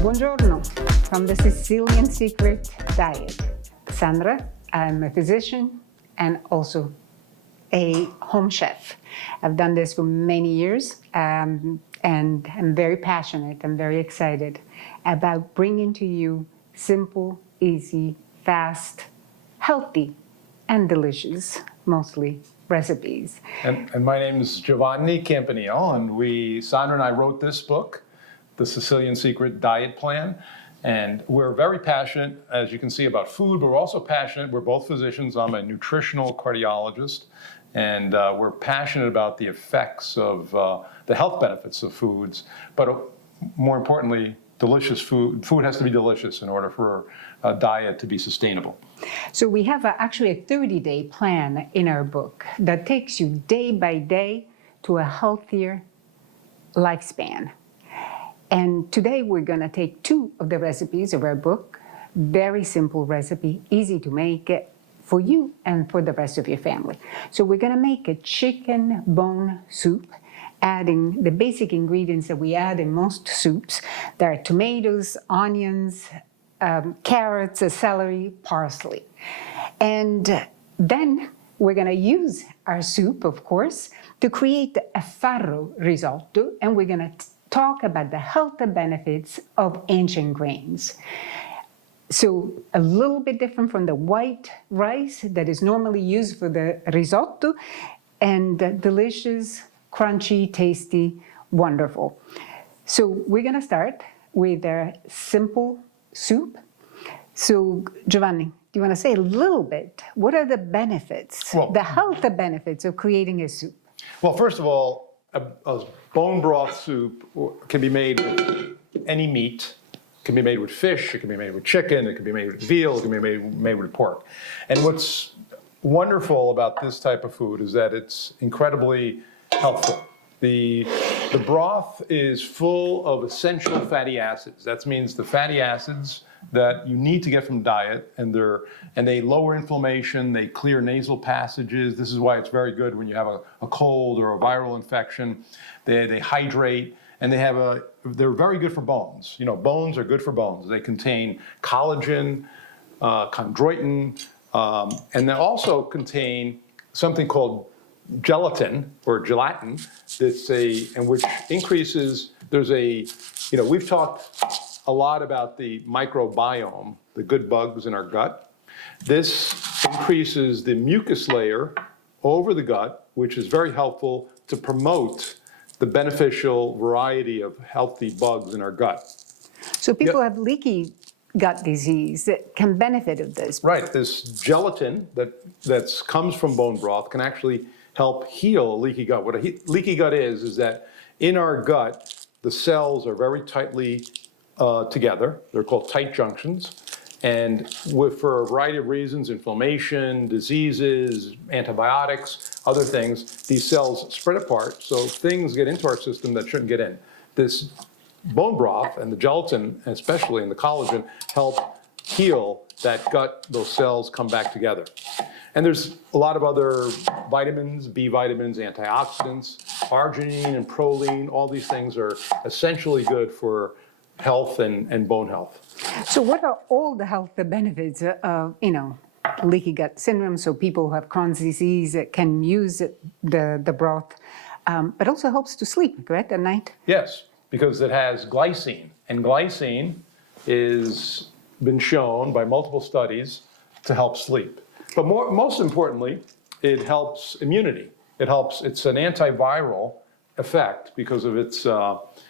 Buongiorno from the Sicilian Secret Diet. Sandra, I'm a physician and also a home chef. I've done this for many years and I'm very passionate and very excited about bringing to you simple, easy, fast, healthy, and delicious, mostly, recipes. And my name is Giovanni Campanile, and Sandra and I wrote this book, The Sicilian Secret Diet Plan. And we're very passionate, as you can see, about food, but we're also passionate. We're both physicians. I'm a nutritional cardiologist, and we're passionate about the effects of the health benefits of foods, but more importantly, delicious food. Food has to be delicious in order for a diet to be sustainable. So we have actually a 30-day plan in our book that takes you day by day to a healthier lifespan. And today we're going to take two of the recipes of our book. Very simple recipe, easy to make for you and for the rest of your family. So we're going to make a chicken bone soup, adding the basic ingredients that we add in most soups. There are tomatoes, onions, carrots, celery, parsley. And then we're going to use our soup, of course, to create a farro risotto, and we're going to talk about the health benefits of ancient grains. So a little bit different from the white rice that is normally used for the risotto, and delicious, crunchy, tasty, wonderful. So we're going to start with a simple soup. So Giovanni, do you want to say a little bit, what are the benefits, the health benefits of creating a soup? Well, first of all, a bone broth soup can be made with any meat. It can be made with fish, it can be made with chicken, it can be made with veal, it can be made with pork. And what's wonderful about this type of food is that it's incredibly helpful. The broth is full of essential fatty acids. That means the fatty acids that you need to get from diet, and they lower inflammation, they clear nasal passages. This is why it's very good when you have a cold or a viral infection. They hydrate, and they're very good for bones. You know, bones are good for bones. They contain collagen, chondroitin, and they also contain something called gelatin or gelatin, which increases, we've talked a lot about the microbiome, the good bugs in our gut. This increases the mucus layer over the gut, which is very helpful to promote the beneficial variety of healthy bugs in our gut. So people who have leaky gut disease that can benefit of this. Right, this gelatin that comes from bone broth can actually help heal a leaky gut. What a leaky gut is that in our gut, the cells are very tightly together. They're called tight junctions. And for a variety of reasons, inflammation, diseases, antibiotics, other things, these cells spread apart, so things get into our system that shouldn't get in. This bone broth and the gelatin, especially, and the collagen, help heal that gut. Those cells come back together. And there's a lot of other vitamins, B vitamins, antioxidants, arginine and proline. All these things are essentially good for health and bone health. So what are all the health benefits of, leaky gut syndrome? So people who have Crohn's disease can use the broth, but also helps to sleep, correct, at night? Yes, because it has glycine. And glycine has been shown by multiple studies to help sleep. But most importantly, it helps immunity. It's an antiviral effect because of its,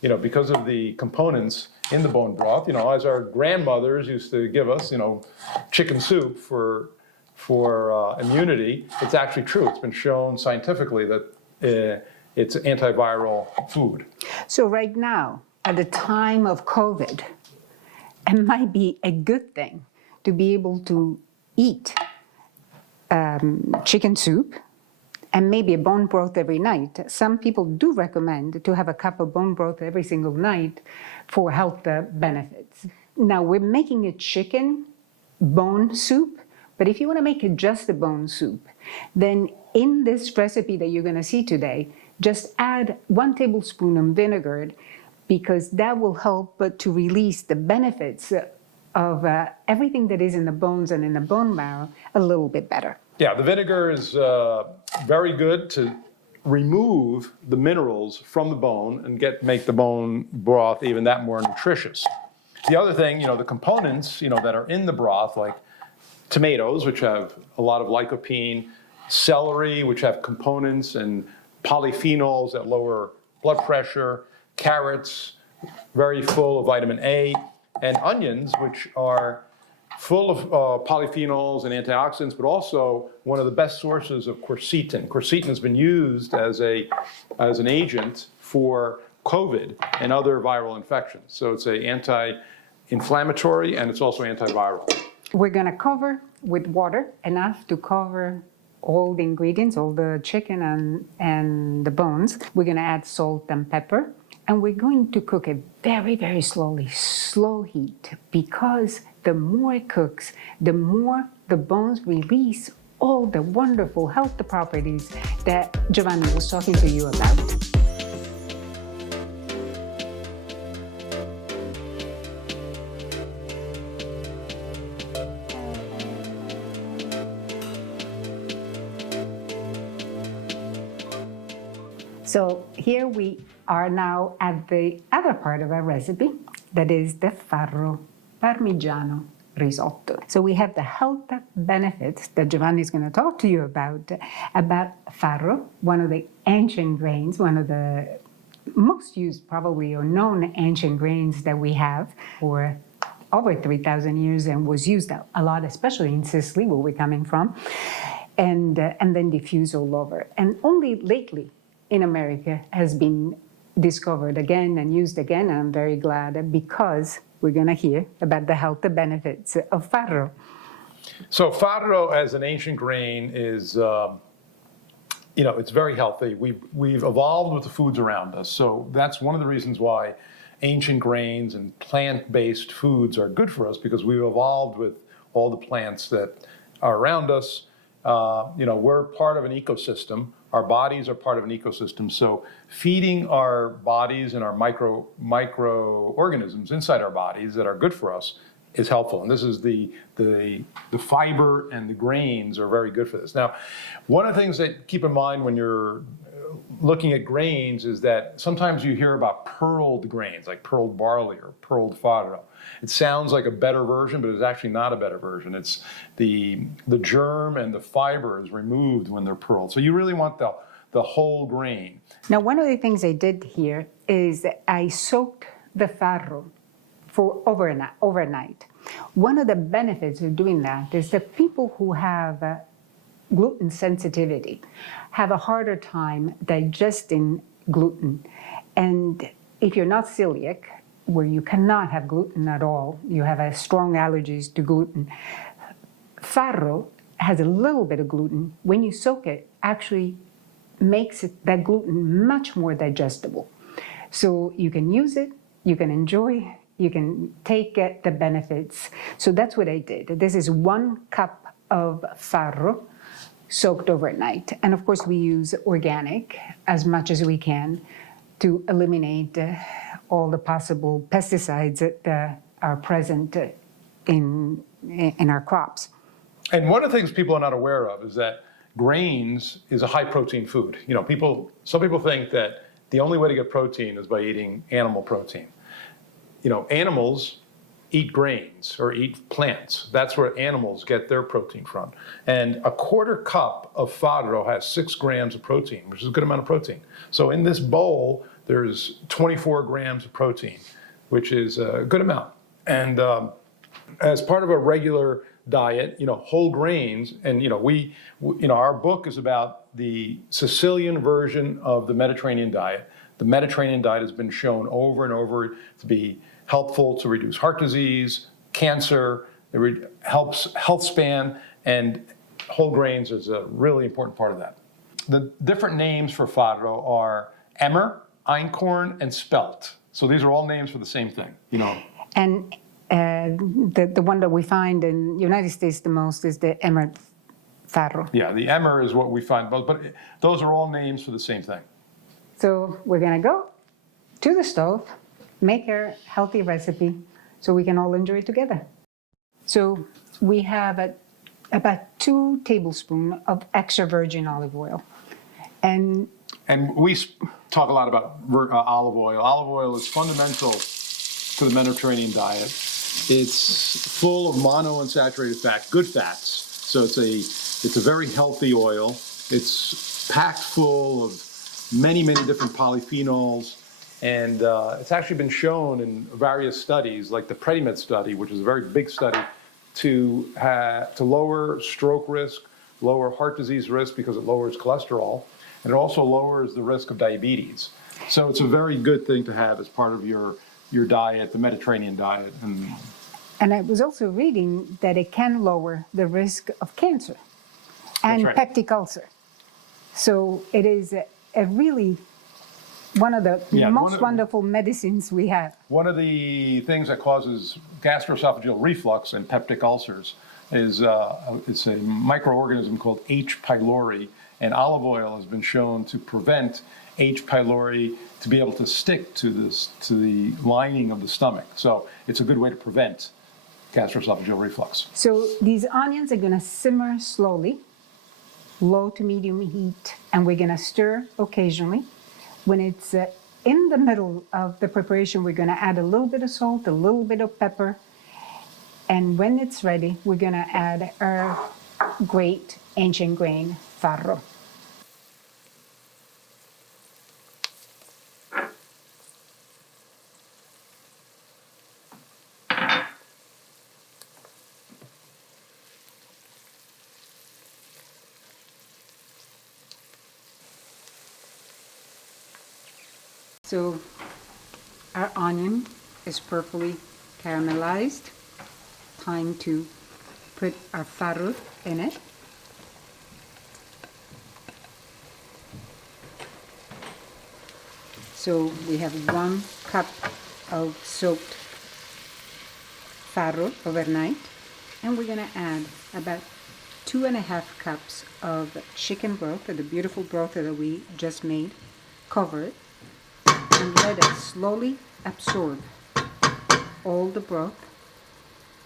because of the components in the bone broth. As our grandmothers used to give us, chicken soup for immunity. It's actually true. It's been shown scientifically that it's antiviral food. So right now, at the time of COVID, it might be a good thing to be able to eat chicken soup and maybe a bone broth every night. Some people do recommend to have a cup of bone broth every single night for health benefits. Now, we're making a chicken bone soup, but if you want to make it just a bone soup, then in this recipe that you're going to see today, just add 1 tablespoon of vinegar because that will help to release the benefits of everything that is in the bones and in the bone marrow a little bit better. Yeah, the vinegar is very good to remove the minerals from the bone and make the bone broth even that more nutritious. The other thing, the components, that are in the broth, like tomatoes, which have a lot of lycopene, celery, which have components and polyphenols that lower blood pressure, carrots, very full of vitamin A, and onions, which are full of polyphenols and antioxidants, but also one of the best sources of quercetin. Quercetin has been used as an agent for COVID and other viral infections. So it's an anti-inflammatory and it's also antiviral. We're going to cover with water, enough to cover all the ingredients, all the chicken and the bones. We're going to add salt and pepper. And we're going to cook it very, very slowly, slow heat, because the more it cooks, the more the bones release all the wonderful health properties that Giovanni was talking to you about. So here we are now at the other part of our recipe, that is the Farro Parmigiano risotto. So we have the health benefits that Giovanni is going to talk to you about farro, one of the ancient grains, one of the most used probably or known ancient grains that we have for over 3,000 years and was used a lot, especially in Sicily, where we're coming from, and then diffused all over. And only lately in America has been discovered again and used again, and I'm very glad, because we're going to hear about the health benefits of farro. So farro as an ancient grain is, it's very healthy. We've evolved with the foods around us. So that's one of the reasons why ancient grains and plant-based foods are good for us, because we've evolved with all the plants that are around us. We're part of an ecosystem. Our bodies are part of an ecosystem, so feeding our bodies and our microorganisms inside our bodies that are good for us is helpful. And this is the fiber and the grains are very good for this. Now, one of the things that keep in mind when you're looking at grains is that sometimes you hear about pearled grains, like pearled barley or pearled farro. It sounds like a better version, but it's actually not a better version. It's the germ and the fiber is removed when they're pearled. So you really want the whole grain. Now, one of the things I did here is I soaked the farro for overnight. One of the benefits of doing that is that people who have gluten sensitivity have a harder time digesting gluten. And if you're not celiac, where you cannot have gluten at all, you have a strong allergies to gluten, farro has a little bit of gluten. When you soak it, actually makes that gluten much more digestible. So you can use it, you can enjoy, you can take the benefits. So that's what I did. This is 1 cup of farro soaked overnight. And of course we use organic as much as we can to eliminate all the possible pesticides that are present in our crops. And one of the things people are not aware of is that grains is a high protein food. Some people think that the only way to get protein is by eating animal protein. Animals eat grains or eat plants. That's where animals get their protein from. And a 1/4 cup of farro has 6 grams of protein, which is a good amount of protein. So in this bowl, there's 24 grams of protein, which is a good amount. And as part of a regular diet, whole grains, and our book is about the Sicilian version of the Mediterranean diet. The Mediterranean diet has been shown over and over to be helpful to reduce heart disease, cancer, it helps health span, and whole grains is a really important part of that. The different names for farro are emmer, einkorn, and spelt. So these are all names for the same thing, And the one that we find in the United States the most is the emmer farro. Yeah, the emmer is what we find both, but those are all names for the same thing. So we're going to go to the stove make a healthy recipe so we can all enjoy it together. So we have about 2 tablespoons of extra virgin olive oil. And we talk a lot about olive oil. Olive oil is fundamental to the Mediterranean diet. It's full of monounsaturated fat, good fats. So it's a very healthy oil. It's packed full of many different polyphenols. And it's actually been shown in various studies, like the PREDIMED study, which is a very big study, to lower stroke risk, lower heart disease risk because it lowers cholesterol, and it also lowers the risk of diabetes. So it's a very good thing to have as part of your diet, the Mediterranean diet. And I was also reading that it can lower the risk of cancer and right. peptic ulcer. So it is a really one of the most wonderful medicines we have. One of the things that causes gastroesophageal reflux and peptic ulcers is it's a microorganism called H. pylori, and olive oil has been shown to prevent H. pylori to be able to stick to the lining of the stomach. So it's a good way to prevent gastroesophageal reflux. So these onions are going to simmer slowly, low to medium heat, and we're going to stir occasionally. When it's in the middle of the preparation, we're going to add a little bit of salt, a little bit of pepper, and when it's ready, we're going to add our great ancient grain farro. So our onion is perfectly caramelized. Time to put our farro in it. So we have 1 cup of soaked farro overnight, and we're going to add about 2.5 cups of chicken broth, the beautiful broth that we just made. Cover it and let it slowly absorb all the broth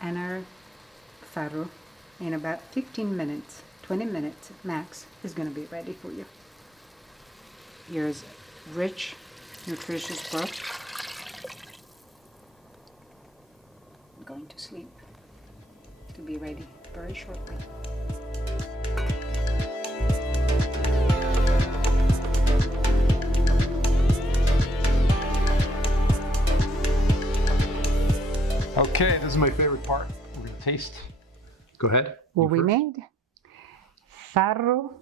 and our farro. In about 15 minutes, 20 minutes max, is going to be ready for you. Here's rich, nutritious broth. I'm going to sleep to be ready very shortly. Okay, this is my favorite part. We're going to taste. Go ahead. What we made? Farro,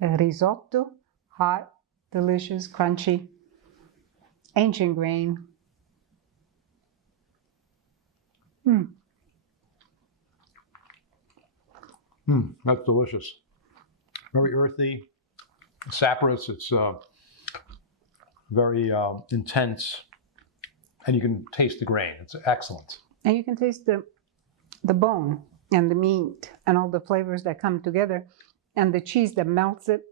risotto, hot, delicious, crunchy, ancient grain. That's delicious. Very earthy, saporous. It's very intense, and you can taste the grain. It's excellent. And you can taste the bone and the meat and all the flavors that come together, and the cheese that melts it.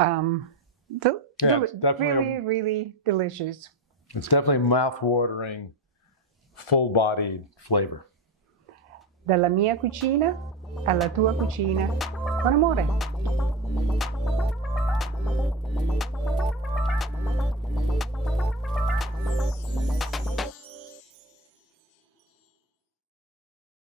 It's definitely really delicious. It's definitely mouth-watering, full-bodied flavor. Dalla mia cucina alla tua cucina, con amore.